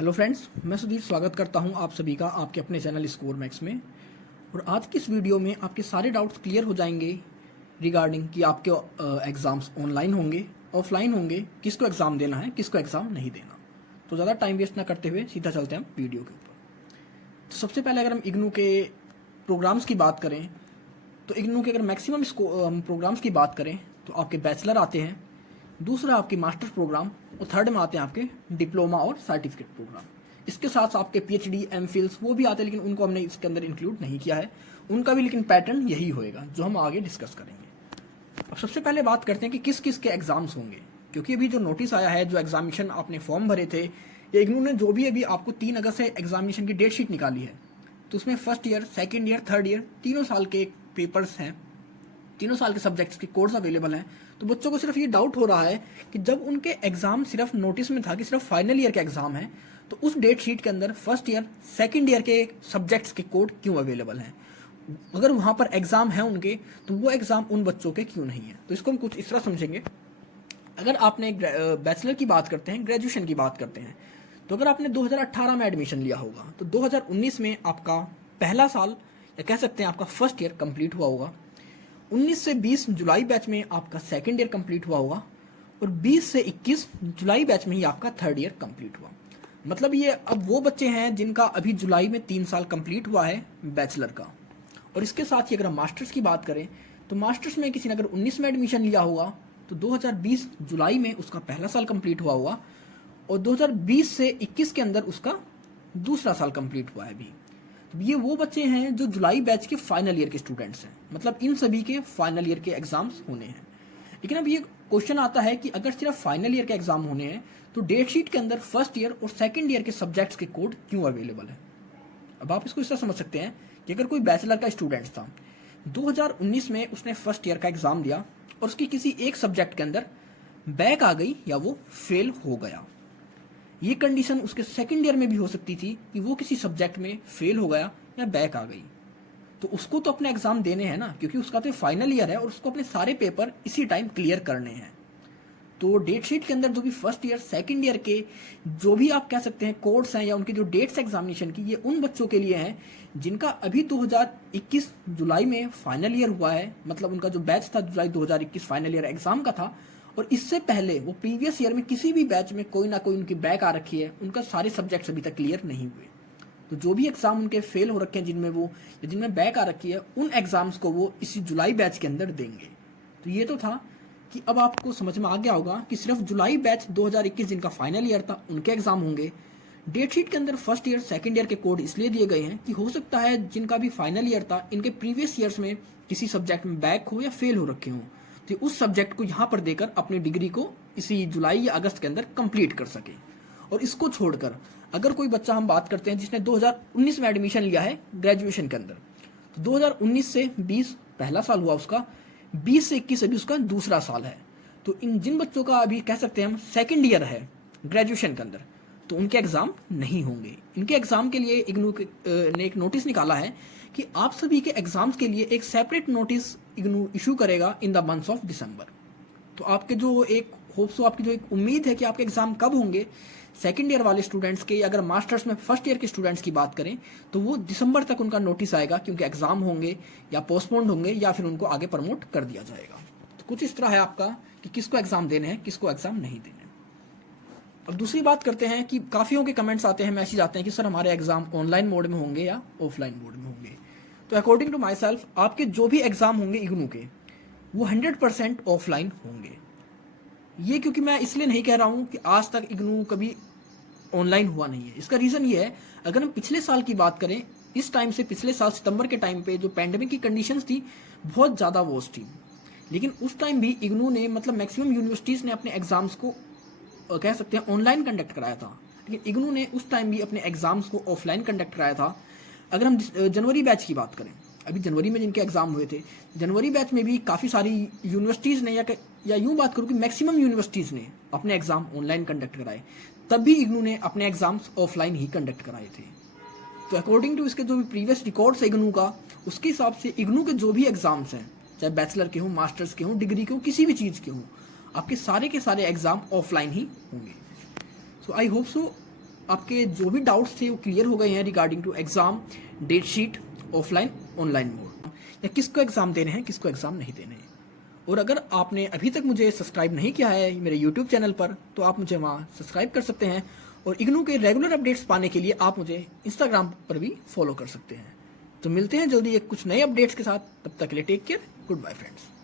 Hello friends, मैं सुधीर स्वागत करता हूं आप सभी का आपके अपने चैनल स्कोर मैक्स में। और आज की इस वीडियो में आपके सारे डाउट्स क्लियर हो जाएंगे रिगार्डिंग कि आपके एग्ज़ाम्स ऑनलाइन होंगे, ऑफलाइन होंगे, किसको एग्ज़ाम देना है, किसको एग्ज़ाम नहीं देना। तो ज़्यादा टाइम वेस्ट ना करते हुए सीधा चलते हैं हम वीडियो के ऊपर। तो सबसे पहले अगर हम इग्नू के प्रोग्राम्स की बात करें तो इग्नू के अगर मैक्सिमम प्रोग्राम्स की बात करें तो आपके बैचलर आते हैं, दूसरा आपके मास्टर प्रोग्राम, और थर्ड में आते हैं आपके डिप्लोमा और सर्टिफिकेट प्रोग्राम। इसके साथ आपके पीएचडी, एमफिल्स वो भी आते हैं, लेकिन उनको हमने इसके अंदर इंक्लूड नहीं किया है। उनका भी लेकिन पैटर्न यही होएगा जो हम आगे डिस्कस करेंगे। अब सबसे पहले बात करते हैं कि किस किस के एग्जाम्स होंगे, क्योंकि अभी जो नोटिस आया है, जो एग्जामिनेशन आपने फॉर्म भरे थे, या इग्नू ने जो भी अभी आपको 3 अगस्त से एग्जामिनेशन की डेट शीट निकाली है, तो उसमें first year, second year, third year तीनों साल के पेपर्स हैं, तीनों साल के सब्जेक्ट्स के कोर्स अवेलेबल हैं। तो बच्चों को सिर्फ ये डाउट हो रहा है कि जब उनके एग्जाम सिर्फ नोटिस में था कि सिर्फ फाइनल ईयर के एग्जाम है, तो उस डेट शीट के अंदर फर्स्ट ईयर, सेकंड ईयर के सब्जेक्ट्स के कोड क्यों अवेलेबल हैं। अगर वहां पर एग्जाम है उनके, तो वो एग्जाम उन बच्चों के क्यों नहीं है। तो इसको हम कुछ इस तरह समझेंगे। अगर आपने बैचलर की बात करते हैं, ग्रेजुएशन की बात करते हैं, तो अगर आपने 2018 में एडमिशन लिया होगा तो 2019 में आपका पहला साल, या कह सकते हैं आपका फर्स्ट ईयर कंप्लीट हुआ होगा। 19 से 20 जुलाई बैच में आपका सेकेंड ईयर कंप्लीट हुआ होगा, और 20 से 21 जुलाई बैच में ही आपका थर्ड ईयर कंप्लीट हुआ। मतलब ये अब वो बच्चे हैं जिनका अभी जुलाई में 3 साल कंप्लीट हुआ है बैचलर का। और इसके साथ ही अगर हम मास्टर्स की बात करें तो मास्टर्स में किसी ने अगर 19 में एडमिशन लिया होगा तो 2020 जुलाई में उसका पहला साल कंप्लीट हुआ होगा, और 2020 से 21 के अंदर उसका दूसरा साल कंप्लीट हुआ है अभी। तो ये वो बच्चे हैं जो जुलाई बैच के फाइनल ईयर के स्टूडेंट्स हैं, मतलब इन सभी के फाइनल ईयर के एग्जाम्स होने हैं। लेकिन अब ये क्वेश्चन आता है कि अगर सिर्फ फाइनल ईयर के एग्जाम होने हैं तो डेट शीट के अंदर फर्स्ट ईयर और सेकंड ईयर के सब्जेक्ट्स के कोड क्यों अवेलेबल है। अब आप इसको इस तरह समझ सकते हैं कि अगर कोई बैचलर का स्टूडेंट था, 2019 में उसने फर्स्ट ईयर का एग्जाम दिया और उसकी किसी एक सब्जेक्ट के अंदर बैक आ गई या वो फेल हो गया, ये कंडीशन उसके सेकंड ईयर में भी हो सकती थी कि वो किसी सब्जेक्ट में फेल हो गया या बैक आ गई, तो उसको तो अपने एग्जाम देने हैं ना, क्योंकि उसका तो फाइनल ईयर है और उसको अपने सारे पेपर इसी टाइम क्लियर करने हैं। तो डेट शीट के अंदर जो भी फर्स्ट ईयर, सेकंड ईयर के जो भी आप कह सकते हैं कोर्स हैं, या उनकी जो डेट्स एग्जामिनेशन की, ये उन बच्चों के लिए हैं जिनका अभी 2021 जुलाई में फाइनल ईयर हुआ है। मतलब उनका जो बैच था जुलाई 2021 फाइनल ईयर एग्जाम का था, और इससे पहले वो प्रीवियस ईयर में किसी भी बैच में कोई ना कोई उनकी बैक आ रखी है, उनका सारे सब्जेक्ट्स अभी तक क्लियर नहीं हुए। तो जो भी एग्जाम उनके फेल हो रखे हैं जिनमें वो, या जिनमें बैक आ रखी है, उन एग्जाम्स को वो इसी जुलाई बैच के अंदर देंगे। तो ये तो था कि अब आपको समझ में आ गया होगा कि सिर्फ जुलाई बैच 2021 जिनका फाइनल ईयर था उनके एग्जाम होंगे। डेट शीट के अंदर फर्स्ट ईयर, सेकंड ईयर के कोड इसलिए दिए गए हैं कि हो सकता है जिनका भी फाइनल ईयर था, इनके प्रीवियस ईयर्स में किसी सब्जेक्ट में बैक हो या फेल हो रखे हों, तो उस सब्जेक्ट को यहाँ पर देकर अपनी डिग्री को इसी जुलाई या अगस्त के अंदर कंप्लीट कर सके। और इसको छोड़कर अगर कोई बच्चा हम बात करते हैं जिसने 2019 में एडमिशन लिया है ग्रेजुएशन के अंदर, तो 2019 से 20 पहला साल हुआ उसका, 20 से 21 अभी उसका दूसरा साल है। तो इन जिन बच्चों का अभी कह सकते हैं हम सेकेंड ईयर है ग्रेजुएशन के अंदर, तो उनके एग्जाम नहीं होंगे। इनके एग्जाम के लिए इग्नू ने एक नोटिस निकाला है कि आप सभी के एग्जाम्स के लिए एक सेपरेट नोटिस इग्नू इशू करेगा in the month of December. तो आपके जो एक होप्स, आपकी जो एक उम्मीद है कि आपके एग्जाम कब होंगे सेकंड ईयर वाले स्टूडेंट्स के, अगर मास्टर्स में फर्स्ट ईयर के स्टूडेंट्स की बात करें तो वो दिसंबर तक उनका नोटिस आएगा, क्योंकि एग्जाम होंगे या पोस्टपोन्ड होंगे या फिर उनको आगे प्रमोट कर दिया जाएगा। तो कुछ इस तरह है आपका कि किसको एग्जाम देने हैं, किसको एग्जाम नहीं देने। अब दूसरी बात करते हैं कि काफियों के कमेंट्स आते हैं, मैसेज आते हैं कि सर हमारे एग्जाम ऑनलाइन मोड में होंगे या ऑफलाइन मोड में होंगे। तो अकॉर्डिंग टू माई सेल्फ, आपके जो भी एग्जाम होंगे इग्नू के, वो 100% ऑफलाइन होंगे। ये क्योंकि मैं इसलिए नहीं कह रहा हूं कि आज तक इग्नू कभी ऑनलाइन हुआ नहीं है। इसका रीजन ये है, अगर हम पिछले साल की बात करें, इस टाइम से पिछले साल सितंबर के टाइम पे जो पैंडेमिक की कंडीशंस थी बहुत ज़्यादा वर्स्ट थी, लेकिन उस टाइम भी इग्नू ने, मतलब मैक्सिमम यूनिवर्सिटीज़ ने अपने एग्जाम्स को कह सकते हैं ऑनलाइन कंडक्ट कराया था, लेकिन इग्नू ने उस टाइम भी अपने एग्जाम्स को ऑफलाइन कंडक्ट कराया था। अगर हम जनवरी बैच की बात करें, अभी जनवरी में जिनके एग्जाम हुए थे, जनवरी बैच में भी काफ़ी सारी यूनिवर्सिटीज़ ने, या यूँ बात करूँ कि मैक्सिमम यूनिवर्सिटीज़ ने अपने एग्जाम ऑनलाइन कंडक्ट कराए, तब भी इग्नू ने अपने एग्जाम्स ऑफलाइन ही कंडक्ट कराए थे। तो अकॉर्डिंग टू इसके जो भी प्रीवियस रिकॉर्ड्स है इग्नू का, उसके हिसाब से इग्नू के जो भी एग्जाम्स हैं, चाहे बैचलर के हों, मास्टर्स के हों, डिग्री के हों, किसी भी चीज़ के हों, आपके सारे के सारे एग्जाम ऑफलाइन ही होंगे। सो आई होप सो आपके जो भी डाउट्स थे वो क्लियर हो गए हैं regarding to exam, date sheet, offline online mode, या किसको एग्ज़ाम देने हैं, किसको एग्ज़ाम नहीं देने हैं। और अगर आपने अभी तक मुझे सब्सक्राइब नहीं किया है मेरे यूट्यूब चैनल पर, तो आप मुझे वहाँ सब्सक्राइब कर सकते हैं। और इग्नू के रेगुलर अपडेट्स पाने के लिए आप मुझे इंस्टाग्राम पर भी फॉलो कर सकते हैं। तो मिलते हैं जल्दी एक कुछ नए अपडेट्स के साथ, तब तक के लिए take care, goodbye friends.